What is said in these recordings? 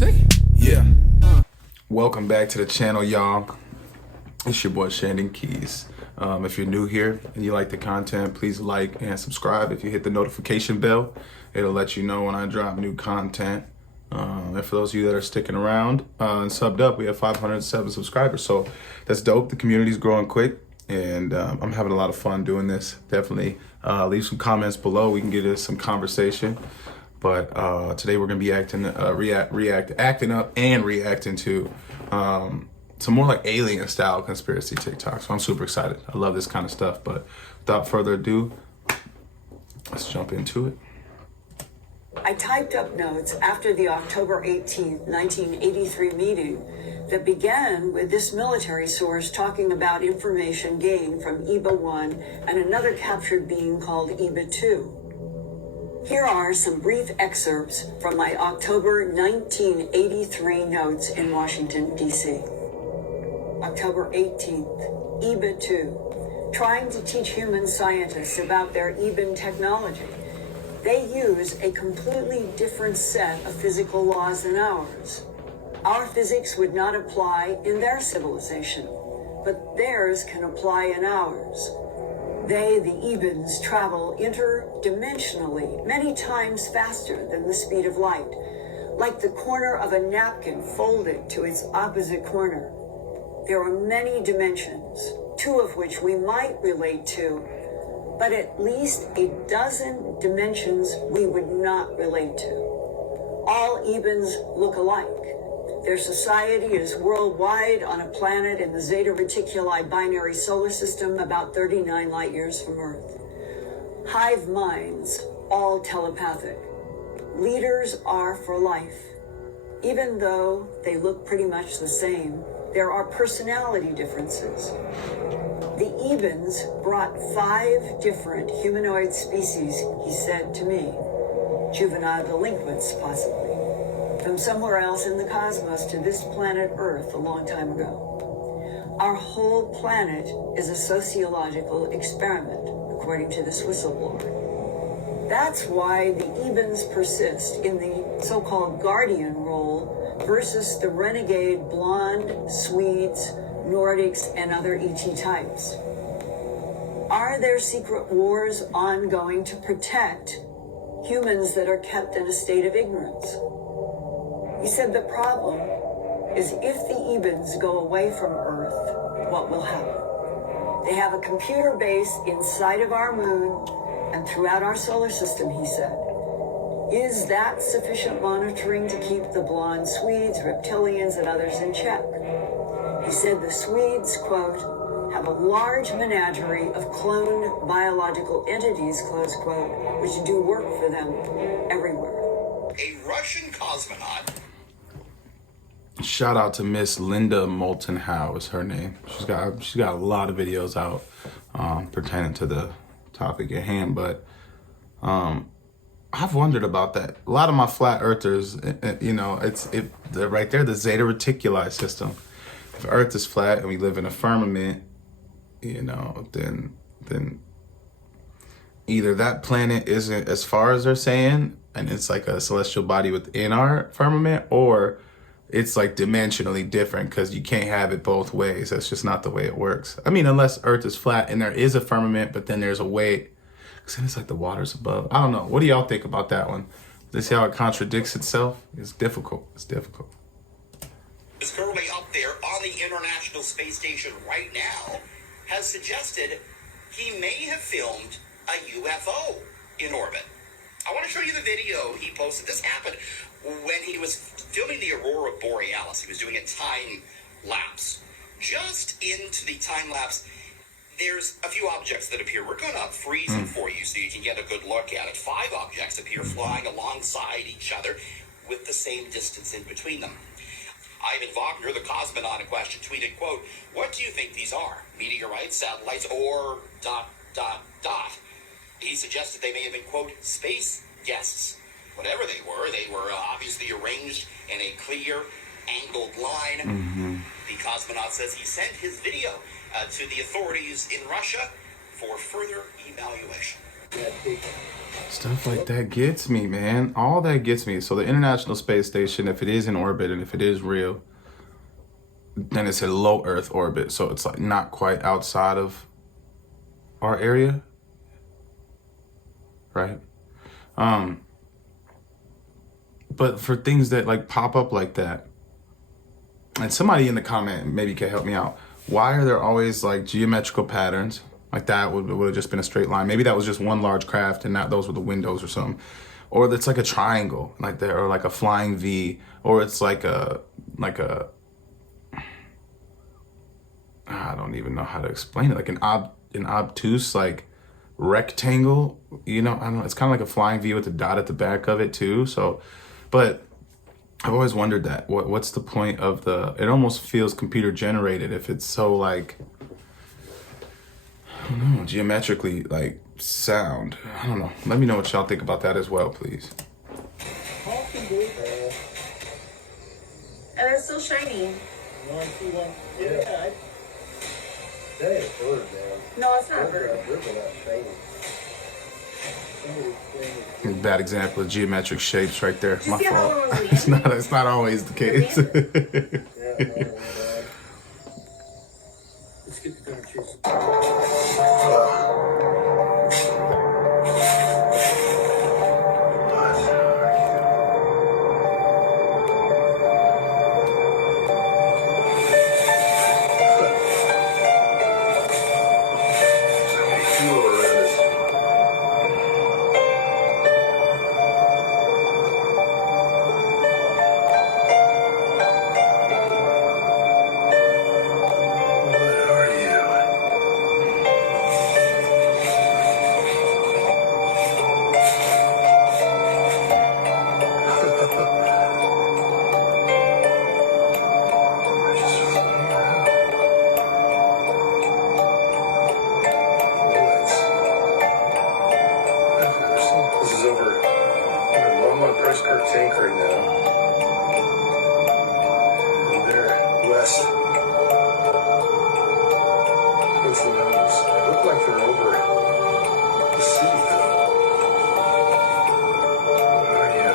say? Yeah. Welcome back to the channel, y'all. It's your boy Shandon Keys. If you're new here and you like the content, please like and subscribe. If you hit the notification bell, it'll let you know when I drop new content. And for those of you that are sticking around and subbed up, we have 507 subscribers, so that's dope. The community's growing quick, and I'm having a lot of fun doing this. Definitely leave some comments below. We can get into some conversation. But today we're gonna be acting up and reacting to some more like alien style conspiracy TikToks. So I'm super excited. I love this kind of stuff. But without further ado, let's jump into it. I typed up notes after the October 18th, 1983 meeting that began with this military source talking about information gained from EBA-1 and another captured being called EBA-2. Here are some brief excerpts from my October 1983 notes in Washington, D.C. October 18th, EBA-2, trying to teach human scientists about their EBAN technology. They use a completely different set of physical laws than ours. Our physics would not apply in their civilization, but theirs can apply in ours. They, the EBANs, travel interdimensionally many times faster than the speed of light, like the corner of a napkin folded to its opposite corner. There are many dimensions, two of which we might relate to, but at least a dozen dimensions we would not relate to. All EBANs look alike. Their society is worldwide on a planet in the Zeta Reticuli binary solar system about 39 light years from Earth. Hive minds, all telepathic. Leaders are for life. Even though they look pretty much the same, there are personality differences. The EBANs brought 5 different humanoid species, he said to me. Juvenile delinquents, possibly. From somewhere else in the cosmos to this planet Earth a long time ago. Our whole planet is a sociological experiment, according to this whistleblower. That's why the EBANs persist in the so-called guardian role versus the renegade blonde Swedes, Nordics, and other ET types. Are there secret wars ongoing to protect humans that are kept in a state of ignorance? He said the problem is if the EBANs go away from Earth, what will happen? They have a computer base inside of our moon and throughout our solar system, he said. Is that sufficient monitoring to keep the blonde Swedes, reptilians, and others in check? He said the Swedes, quote, have a large menagerie of cloned biological entities, close quote, which do work for them everywhere. A Russian cosmonaut. Shout out to Miss Linda Moulton Howe is her name. She's got a lot of videos out pertaining to the topic at hand, but I've wondered about that. A lot of my flat earthers, you know, they're right there, the Zeta Reticuli system. If Earth is flat and we live in a firmament, you know, then either that planet isn't as far as they're saying, and it's like a celestial body within our firmament, or it's like dimensionally different because you can't have it both ways. That's just not the way it works. I mean, unless Earth is flat and there is a firmament, but then there's a way, because then it's like the water's above. I don't know. What do y'all think about that one? You see how it contradicts itself? It's difficult. It's difficult. Is currently up there on the International Space Station right now, has suggested he may have filmed a UFO in orbit. I want to show you the video he posted. This happened when he was filming the Aurora Borealis. He was doing a time lapse. Just into the time lapse, there's a few objects that appear. We're going to freeze them for you so you can get a good look at it. 5 objects appear flying alongside each other with the same distance in between them. Ivan Wagner, the cosmonaut in question, tweeted, quote, "What do you think these are? Meteorites, satellites, or ... He suggested they may have been, quote, space guests. Whatever they were obviously arranged in a clear, angled line. The cosmonaut says he sent his video to the authorities in Russia for further evaluation. Stuff like that gets me, man. All that gets me. So the International Space Station, if it is in orbit and if it is real, then it's a low Earth orbit. So it's like not quite outside of our area, right? But for things that like pop up like that, and somebody in the comment maybe can help me out. Why are there always like geometrical patterns? Like that would have just been a straight line. Maybe that was just one large craft and not those were the windows or something. Or it's like a triangle like that, or like a flying V, or it's like a I don't even know how to explain it. Like an obtuse like rectangle, you know, I don't know. It's kind of like a flying V with a dot at the back of it too. So, but I've always wondered that. What's the point of the? It almost feels computer generated if it's so like, I don't know, geometrically like sound. I don't know. Let me know what y'all think about that as well, please. And it's still shiny. Yeah. That ain't bird, man. No, it's not bird. Birds are not shiny. Bad example of geometric shapes right there. Did you My see how fault. one was landing? It's not always the case. Yeah, let's get the darn cheese. Tank right now. And they're west. What's the numbers? They look like they're over the city, though. Where are you?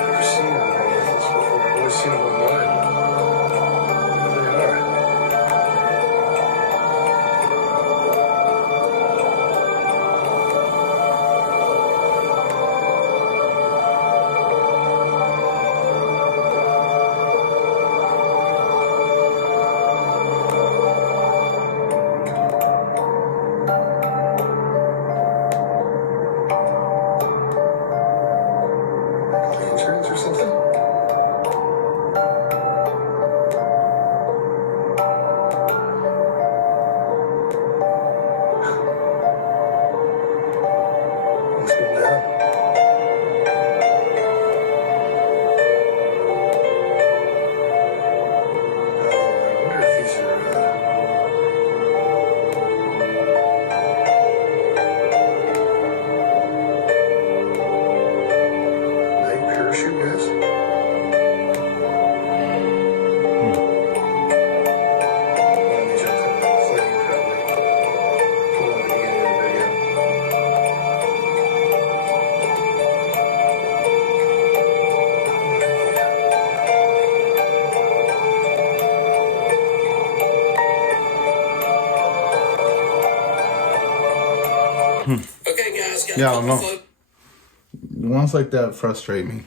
Never seen them like this before. I've always seen them online. There they are. Lanterns or something? What's going down? I wonder if these are night parachute guys. When they jumped in the plane, probably pulled on the beginning of the video. Okay, guys, got Yeah, I a don't couple know. Ones like that frustrate me.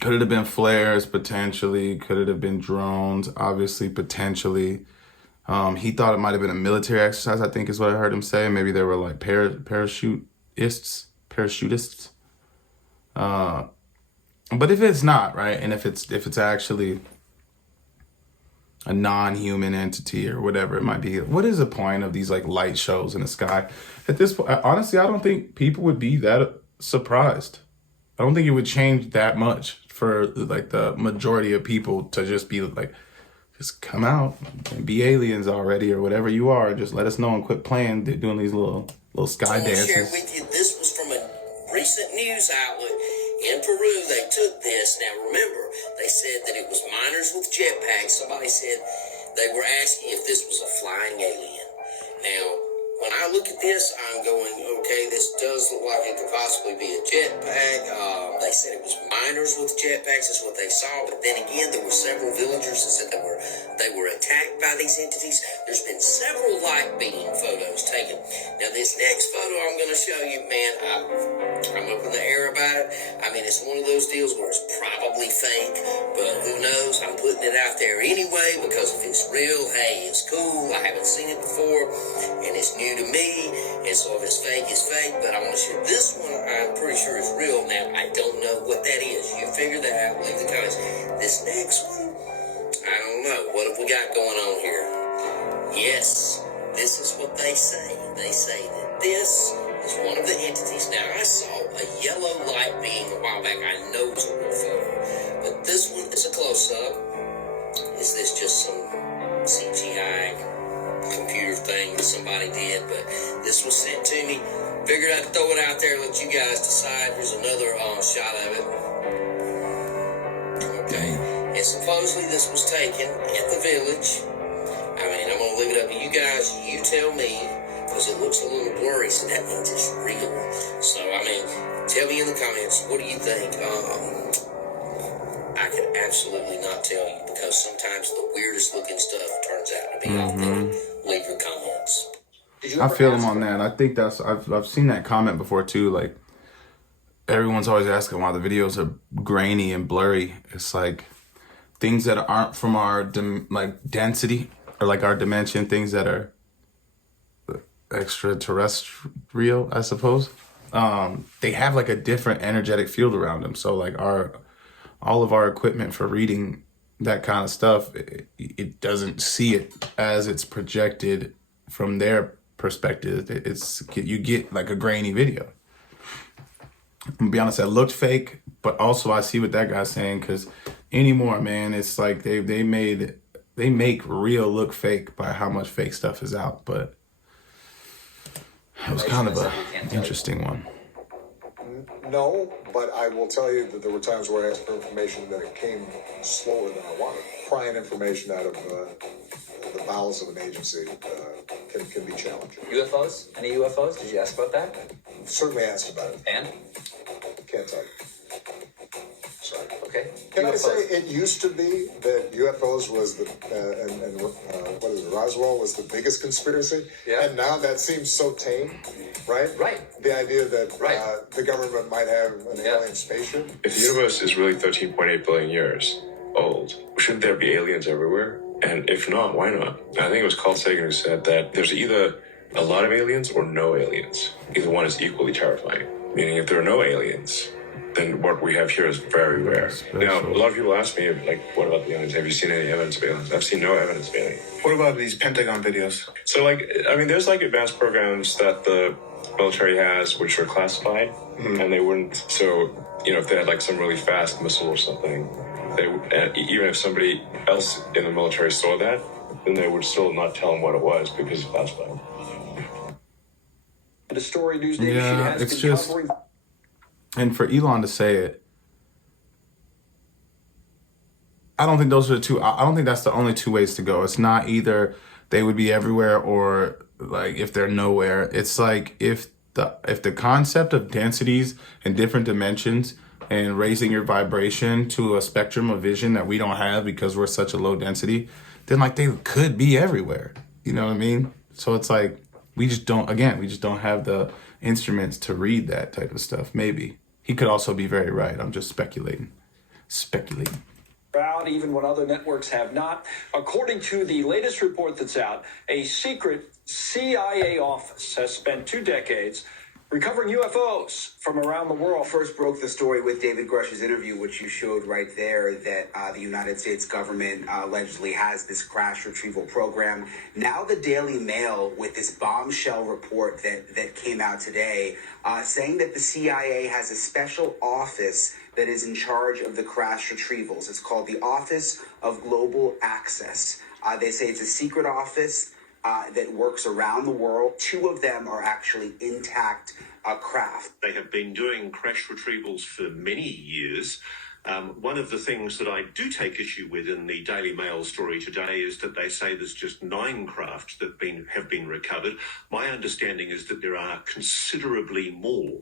Could it have been flares potentially? Could it have been drones? Obviously, potentially. He thought it might have been a military exercise, I think is what I heard him say. Maybe they were like parachutists. But if it's not, right, and if it's actually a non-human entity or whatever it might be, what is the point of these like light shows in the sky? At this point, honestly, I don't think people would be that surprised. I don't think it would change that much for like the majority of people to just be like, just come out and be aliens already or whatever you are. Just let us know and quit playing, doing these little sky I want to share dances. with you, this was from a recent news outlet in Peru, they took this. Now remember, they said that it was miners with jetpacks. Somebody said they were asking if this was a flying alien. Now, when I look at this, I'm going, okay, this does look like it could possibly be a jetpack. They said it was miners with jetpacks is what they saw. But then again, there were several villagers that said they were attacked by these entities. There's been several light beam photos taken. Now, this next photo I'm going to show you, man, I'm up in the air about it. I mean, it's one of those deals where it's probably fake, but who knows? I'm putting it out there anyway because if it's real, hey, it's cool. I haven't seen it before, and it's new to me, and so if it's fake, it's fake. But I want to show this one. I'm pretty sure is real. Now, I don't know what that is. You figure that out. Leave the comments. This next one, I don't know. What have we got going on here? Yes, this is what they say. They say that this is one of the entities. Now, I saw a yellow light beam a while back. I know it's a real photo, but this one is a close-up. Is this just some CGI computer thing that somebody did? But this was sent to me. Figured I'd throw it out there, let you guys decide. Here's another shot of it. Okay, and supposedly this was taken at the village. I mean, I'm gonna leave it up to you guys. You tell me, because it looks a little blurry, so that means it's real. So, I mean, tell me in the comments, what do you think? I can absolutely not tell you, because sometimes the weirdest looking stuff turns out to be authentic. Leave your comments. I feel him on that. I think that's I've seen that comment before too. Like, everyone's always asking why the videos are grainy and blurry. It's like things that aren't from our density or like our dimension, things that are extraterrestrial, I suppose. They have like a different energetic field around them. So like all of our equipment for reading that kind of stuff, it doesn't see it as it's projected from their perspective. You get like a grainy video. I'm gonna be honest, that looked fake, but also I see what that guy's saying, because anymore, man, it's like they make real look fake by how much fake stuff is out. But it was kind of a interesting one. No, but I will tell you that there were times where I asked for information that it came slower than I wanted. Prying information out of the bowels of an agency can be challenging. UFOs? Any UFOs? Did you ask about that? Certainly asked about it. And? Can't tell you. Sorry. Okay. Can UFOs. I say it used to be that UFOs was what is it, Roswell was the biggest conspiracy? Yeah. And now that seems so tame, right? Right. The idea that Right. the government might have an alien spaceship. If the universe is really 13.8 billion years old, shouldn't there be aliens everywhere? And if not, why not? I think it was Carl Sagan who said that there's either a lot of aliens or no aliens. Either one is equally terrifying. Meaning if there are no aliens, then what we have here is very rare. Now, a lot of people ask me, like, what about the aliens? Have you seen any evidence of aliens? I've seen no evidence of aliens. What about these Pentagon videos? So, like, I mean, there's, like, advanced programs that the military has which are classified, and they wouldn't, so, you know, if they had, like, some really fast missile or something, they even if somebody else in the military saw that, then they would still not tell them what it was because it's classified. The story News Nation Yeah, has it's been just, covering. and for Elon to say it, I don't think those are the two. I don't think that's the only two ways to go. It's not either they would be everywhere or like if they're nowhere. It's like if the concept of densities and different dimensions and raising your vibration to a spectrum of vision that we don't have because we're such a low density, then like they could be everywhere. You know what I mean? So it's like we just don't have the instruments to read that type of stuff. Maybe he could also be very right. I'm just speculating. Out even when other networks have not. According to the latest report that's out, a secret CIA office has spent 2 decades recovering UFOs from around the world. First broke the story with David Grush's interview, which you showed right there, that the United States government allegedly has this crash retrieval program. Now the Daily Mail with this bombshell report that came out today, saying that the CIA has a special office that is in charge of the crash retrievals. It's called the Office of Global Access. They say it's a secret office that works around the world. 2 of them are actually intact craft. They have been doing crash retrievals for many years. One of the things that I do take issue with in the Daily Mail story today is that they say there's just 9 craft that have been recovered. My understanding is that there are considerably more.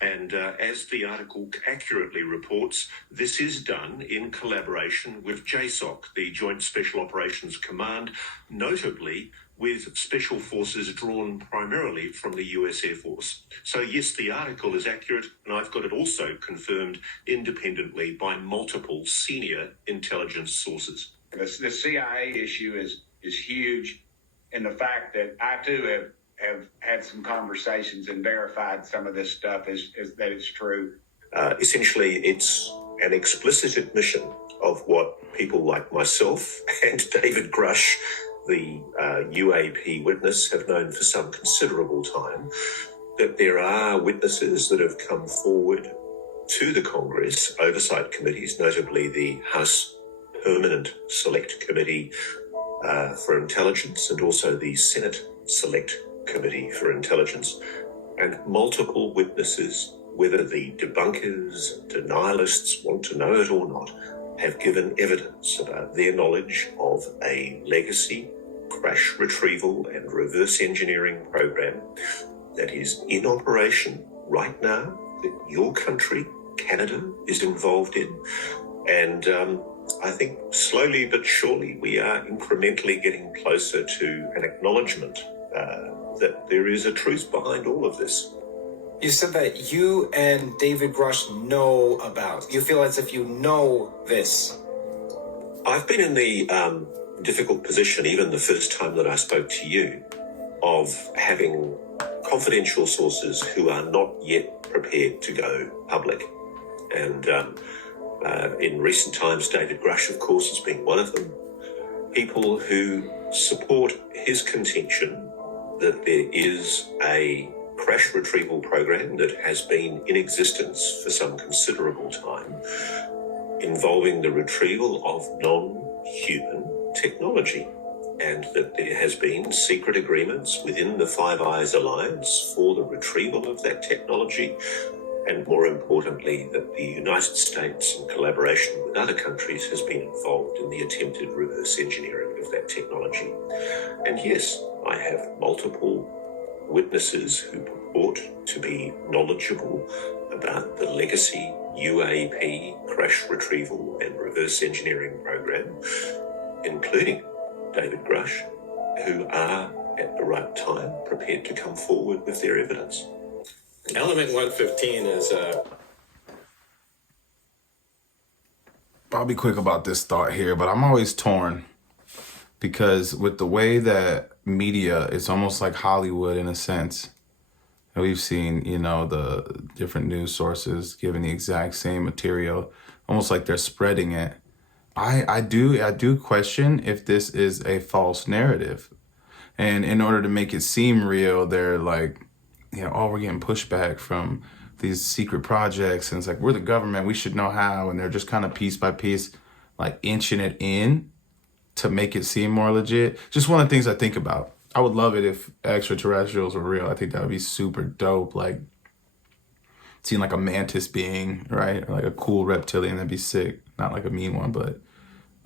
And as the article accurately reports, this is done in collaboration with JSOC, the Joint Special Operations Command, notably with special forces drawn primarily from the US Air Force. So yes, the article is accurate, and I've got it also confirmed independently by multiple senior intelligence sources. The CIA issue is huge, and the fact that I too have had some conversations and verified some of this stuff is that it's true. Essentially, it's an explicit admission of what people like myself and David Grush, the UAP witness, have known for some considerable time, that there are witnesses that have come forward to the Congress oversight committees, notably the House Permanent Select Committee for Intelligence and also the Senate Select Committee for Intelligence, and multiple witnesses, whether the debunkers, denialists want to know it or not, have given evidence about their knowledge of a legacy crash retrieval and reverse engineering program that is in operation right now, that your country, Canada, is involved in. And I think slowly but surely we are incrementally getting closer to an acknowledgement that there is a truth behind all of this. You said that you and David Grush know about. You feel as if you know this. I've been in the difficult position, even the first time that I spoke to you, of having confidential sources who are not yet prepared to go public. And in recent times, David Grush, of course, has been one of them. People who support his contention that there is a crash retrieval program that has been in existence for some considerable time, involving the retrieval of non-human technology, and that there has been secret agreements within the Five Eyes Alliance for the retrieval of that technology, and more importantly, that the United States, in collaboration with other countries, has been involved in the attempted reverse engineering of that technology. And yes, I have multiple witnesses who purport to be knowledgeable about the legacy UAP crash retrieval and reverse engineering program, including David Grush, who are at the right time prepared to come forward with their evidence. Element 115 is I'll be quick about this thought here, but I'm always torn because with the way that media, it's almost like Hollywood in a sense. And we've seen, the different news sources giving the exact same material, almost like they're spreading it. I do question if this is a false narrative. And in order to make it seem real, they're like, we're getting pushback from these secret projects. And it's like, we're the government, we should know how. And they're just kind of piece by piece, like inching it in to make it seem more legit. Just one of the things I think about. I would love it if extraterrestrials were real. I think that would be super dope. Like seeing like a mantis being, right? Or like a cool reptilian, that'd be sick. Not like a mean one, but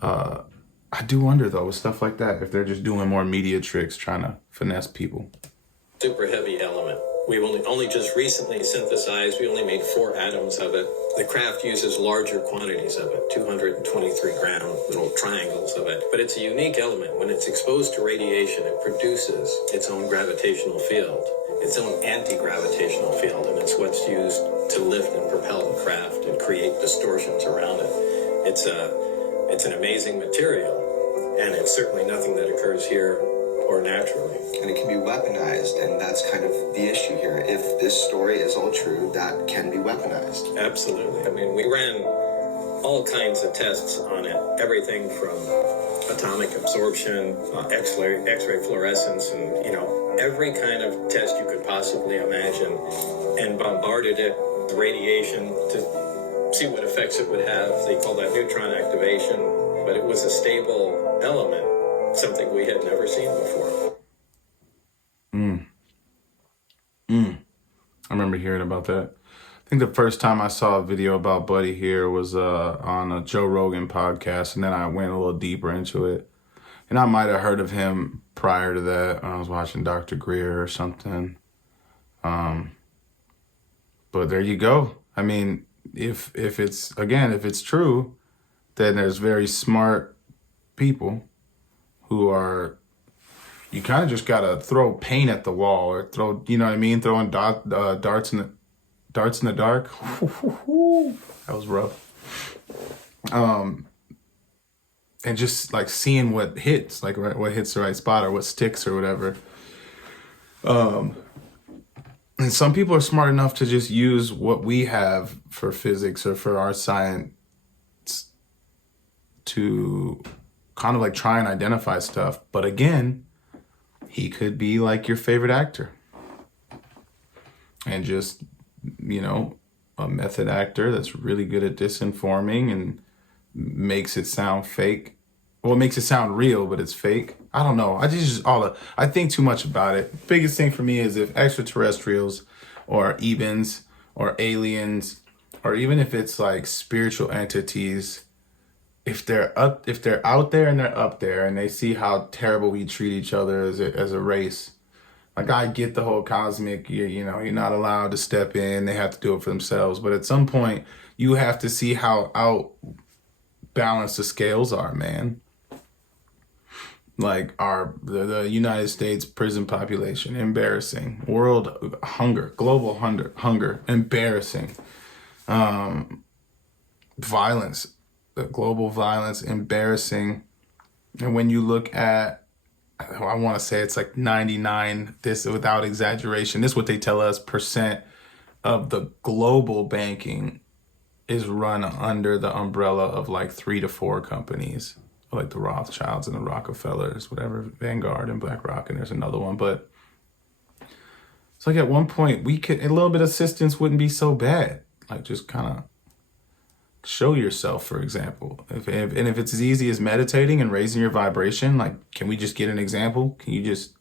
I do wonder though with stuff like that, if they're just doing more media tricks trying to finesse people. super heavy element. We've only just recently synthesized, we only made 4 atoms of it. The craft uses larger quantities of it, 223 gram little triangles of it. But it's a unique element. When it's exposed to radiation, it produces its own gravitational field, its own anti-gravitational field, and it's what's used to lift and propel the craft and create distortions around it. It's an amazing material, and it's certainly nothing that occurs here or naturally. And it can be weaponized, and that's kind of the issue here. If this story is all true, that can be weaponized. Absolutely. I mean, we ran all kinds of tests on it, everything from atomic absorption, X-ray fluorescence, and, every kind of test you could possibly imagine, and bombarded it with radiation to see what effects it would have. They call that neutron activation, but it was a stable element, something we had never seen before. hearing about that. I think the first time I saw a video about Buddy here was on a Joe Rogan podcast, and then I went a little deeper into it. And I might have heard of him prior to that. I was watching Dr. Greer or something. But there you go. I mean, if it's true, then there's very smart people who are, you kind of just gotta throw paint at the wall or throw, you know what I mean, throwing darts in the dark. That was rough. And just like seeing what hits, like what hits the right spot or what sticks or whatever. And some people are smart enough to just use what we have for physics or for our science to kind of like try and identify stuff. But again, he could be like your favorite actor and just, you know, a method actor that's really good at disinforming and makes it sound fake. Well, it makes it sound real, but it's fake. I don't know. I think too much about it. Biggest thing for me is if extraterrestrials or Ebens or aliens, or even if it's like spiritual entities, if they're out there and they're up there and they see how terrible we treat each other as a race. Like, I get the whole cosmic, you know, you're not allowed to step in. They have to do it for themselves. But at some point, you have to see how out balanced the scales are, man. Like the United States prison population, embarrassing. World hunger, global hunger, embarrassing. Violence, the global violence, embarrassing. And when you look at, I want to say it's like 99, this without exaggeration, this is what they tell us, percent of the global banking is run under the umbrella of like 3 to 4 companies, like the Rothschilds and the Rockefellers, whatever, Vanguard and BlackRock, and there's another one. But it's like at one point a little bit of assistance wouldn't be so bad. Like, just kind of show yourself, for example. If it's as easy as meditating and raising your vibration, like, can we just get an example? Can you just,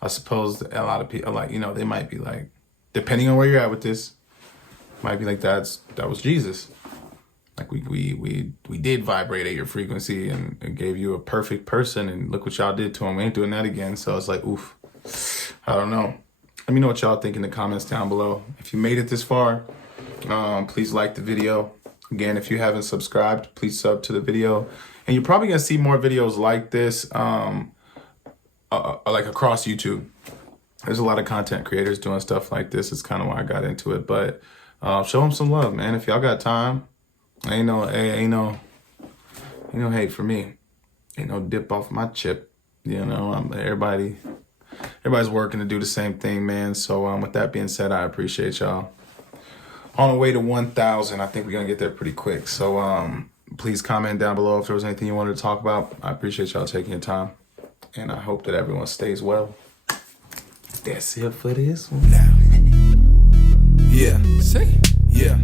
I suppose a lot of people, like, you know, they might be like, depending on where you're at with this, might be like, that was Jesus. Like, we did vibrate at your frequency and gave you a perfect person, and look what y'all did to him. We ain't doing that again. So it's like, oof, I don't know. Let me know what y'all think in the comments down below. If you made it this far, please like the video. Again, if you haven't subscribed, please sub to the video. And you're probably gonna see more videos like this, like across YouTube. There's a lot of content creators doing stuff like this. It's kind of why I got into it. But show them some love, man. If y'all got time, ain't no hate for me. Ain't no dip off my chip. You know, everybody's working to do the same thing, man. So with that being said, I appreciate y'all. On the way to 1,000, I think we're gonna get there pretty quick. So please comment down below if there was anything you wanted to talk about. I appreciate y'all taking your time, and I hope that everyone stays well. That's it for this one. Yeah, say, yeah.